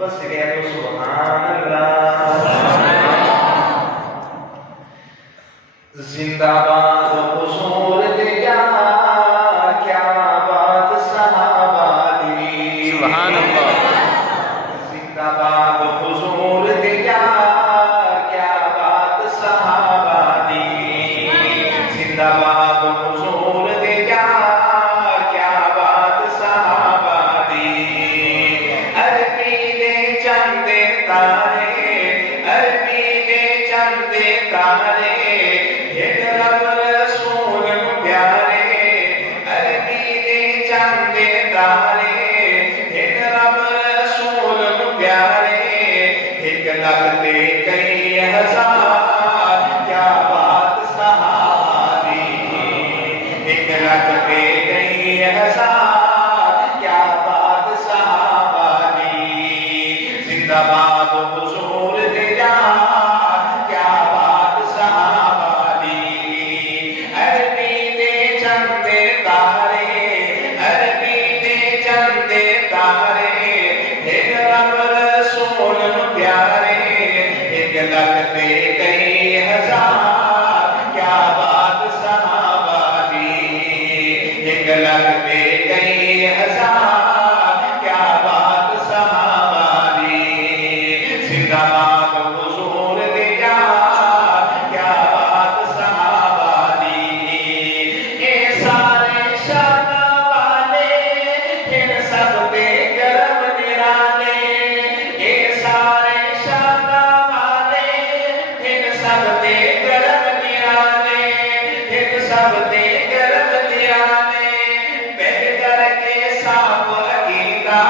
बस कह दो सुभान अल्लाह। जिंदाबाद हुजूर दिया, क्या बात सहाबा दी। सुभान अल्लाह। जिंदाबाद हुजूर दिया, क्या बात सहाबा दी। जिंदाबाद हुजूर दिया, क्या बात सहाबा दी। अरबी दे चंदे तारे, अरबी दे चंदे तारे, एक रब रसूल प्यारे। अरबी दे चंदे तारे, एक रब रसूल प्यारे। एक लगते कई हजार, क्या बात सहाबा दी। एक लगते कई हजार, क्या बात सहाबा दी। जिंदाबाद हुजूर दिया, क्या बात सहाबा दी। अरबी दे चंदे तारे, अरबी दे चंदे तारे, एक रब रसूल प्यारे। एक लगते कई हजार, क्या बात सहाबा दी। एक लगते कई हजार, क्या बात सहाबा दी। जिंदाबाद हुजूर दिया, क्या बात सहाबा दी। ये सारे शान वाले, इन सब पे गर्व निराले। ये सारे शान वाले, इन सब पे गर्व निराले। इन सब पे गर्व निराले। पहल करके साफ अकीदा,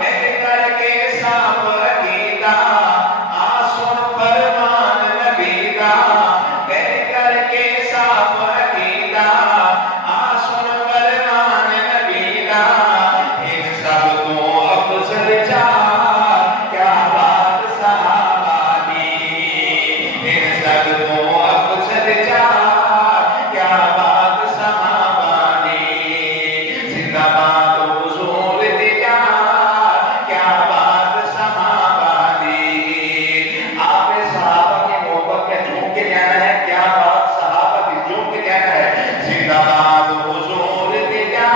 पहल करके साफ अकीदा, आसुन फरमान नबीदा। पहल करके साफ अकीदा, आसुन फरमान नबीदा। इन सब को अफजल चार, क्या बात सहाबा दी। इन सब को अफजल चार, क्या बात सहाबा दी। जिंदाबाद हुजूर दिया, क्या बात सहाबा दी। आपने सहाबा की मोहब्बत में झूम के जाना है, क्या बात सहाबा की झूम के जाना है। जिंदाबाद हुजूर दिया,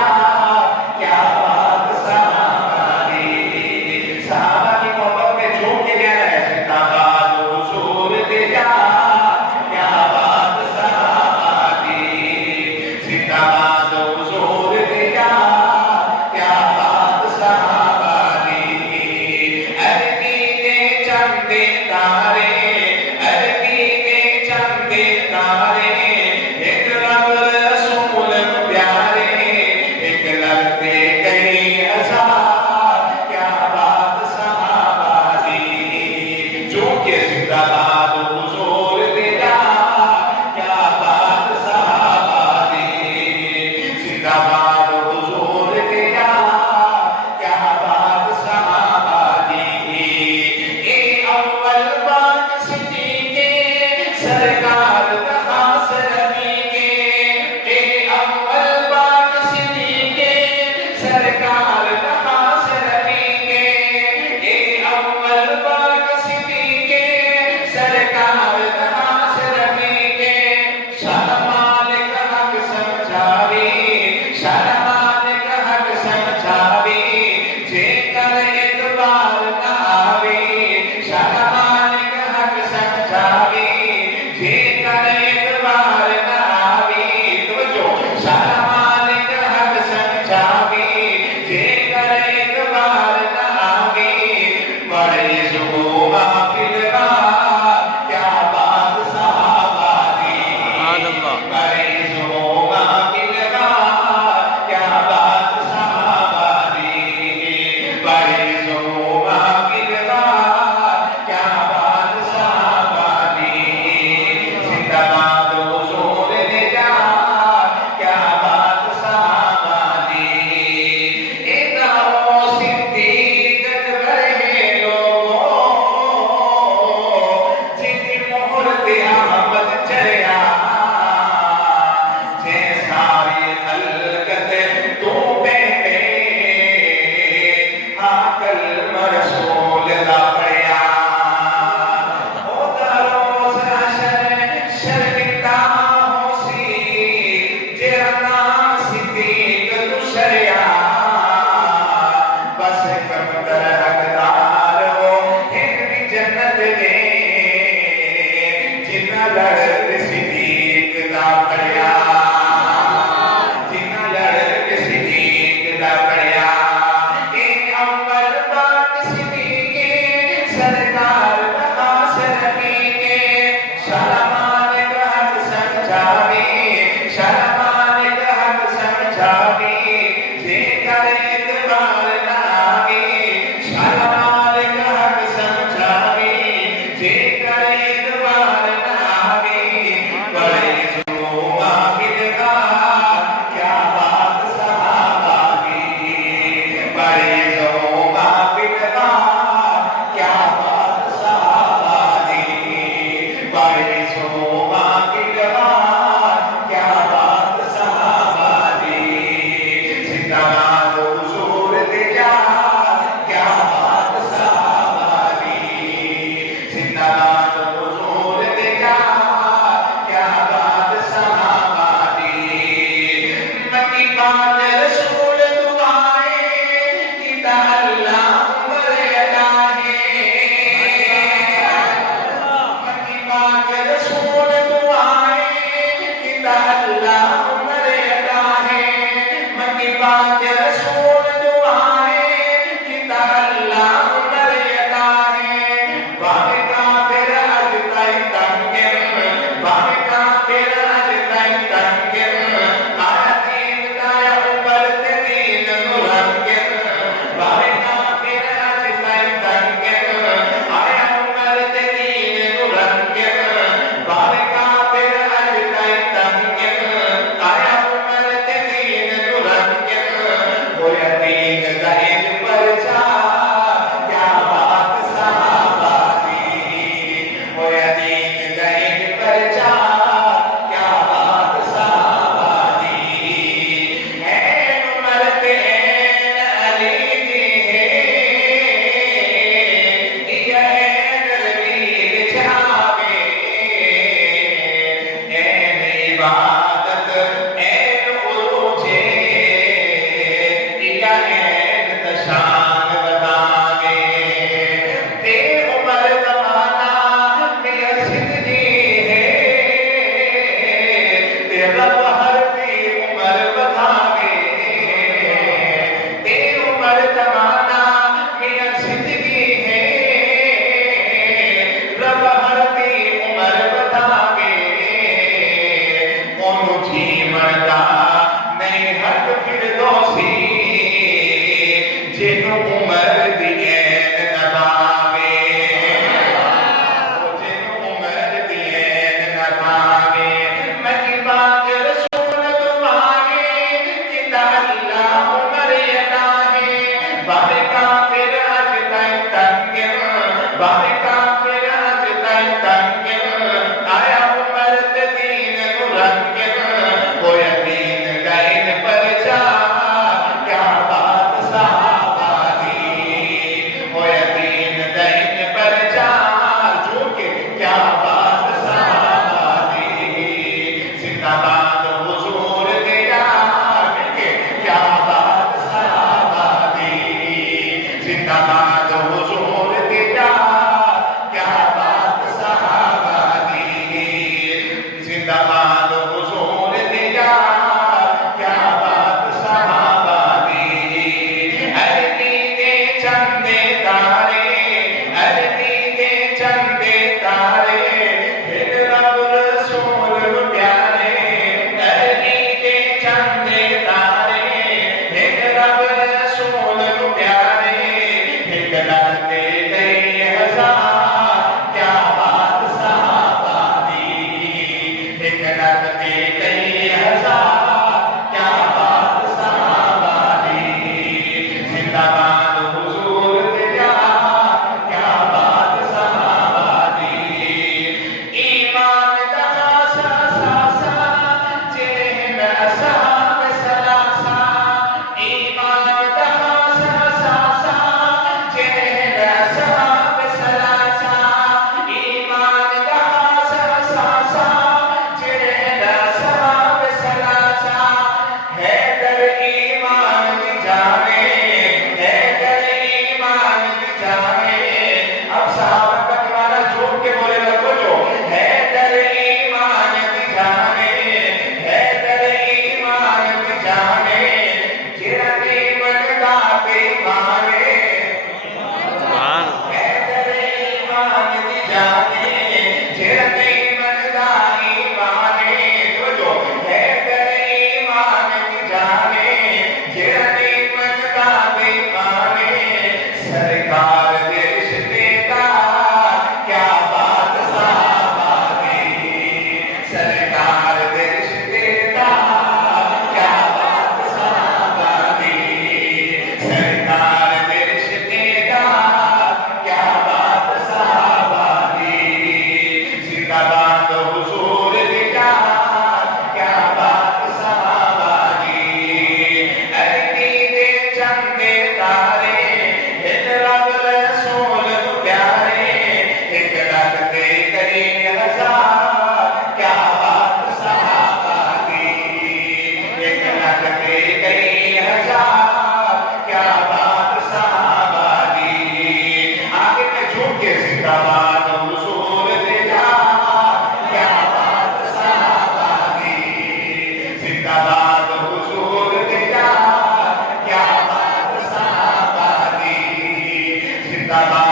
क्या बात सहाबा दी। सहाबा की मोहब्बत में झूम के जाना है। जिंदाबाद हुजूर दिया, क्या बात सहाबा दी। जिंदाबाद हुजूर दिया, क्या बात सहाबा दी। अरबी दे चंदे तारे, अरबी दे चंदे तारे, एक रब रसूल प्यारे। एक लगते कई हजार, क्या बात सहाबा दी। जो के जिंदाबाद हुजूर दिया, क्या बात सहाबा दी। जिंदाबाद हुजूर दिया, क्या बात सहाबा दी। ये अव्वल बात बारे काफिर आज तन तंगिन आया उमरत दीन नुरंगिन वो यतीन गैन पर जा क्या बात सहाबा दी वो यतीन गैन पर जा झुके क्या बात सहाबा दी जिंदाबाद हुजूर दे यार मिलके क्या बात सहाबा दी जिंदाबाद हुजूर दे यार क्या बात सहाबा दी जिंदाबाद हुजूर दे यार क्या बात सहाबा दी अरबी दे चंदे तारे अरबी दे चंदे तारे फिर रब रसूल नु प्यारे अरबी दे चंदे तारे फिर रब रसूल नु प्यारे एक लड़ते कई हजार क्या बात सहाबा दी एक लड़ते कई हजार क्या बात सहाबा दी जिंदाबाद हुजूर दे यार क्या बात सहाबा दी ईमान दा सा सा सा जेहन असहाब सलासा ईमान दा सा सा सा जेहन असहाब सलासा ईमान दा सा सा सा जेहन असहाब सलासा हैदर ईमान दी जाने हैदर ईमान दी जाने अब साहब का दीवाना झूठ के बोले लगो जो हैदर ईमान दी जाने हैदर ईमान दी जाने जेड़ा दी बनदा बेईमाने हैदर ईमान दी जाने जेड़ा दी बनदा ईमाने जो हैदर ईमान दी जाने जेड़ा दी बनदा बेईमाने सरकार दे रिश्तेदार क्या बात सहाबा दी सरकार दे रिश्तेदार क्या बात सहाबा दी सरकार दे रिश्तेदार क्या बात सहाबा दी जिंदाबाद हुजूर दे यार क्या बात सहाबा दी अरबी दे चंदे तारे हिंद रब रसूल नु प्यारे एक लगते कई हजार क्या बात सहाबा दी एक लगते कई हजार क्या बात सहाबा दी आगे में झूम के जिंदाबाद हुजूर दे यार क्या बात सहाबा दी जिंदाबाद हुजूर दे यार क्या बात सहाबा दी जिंदाबाद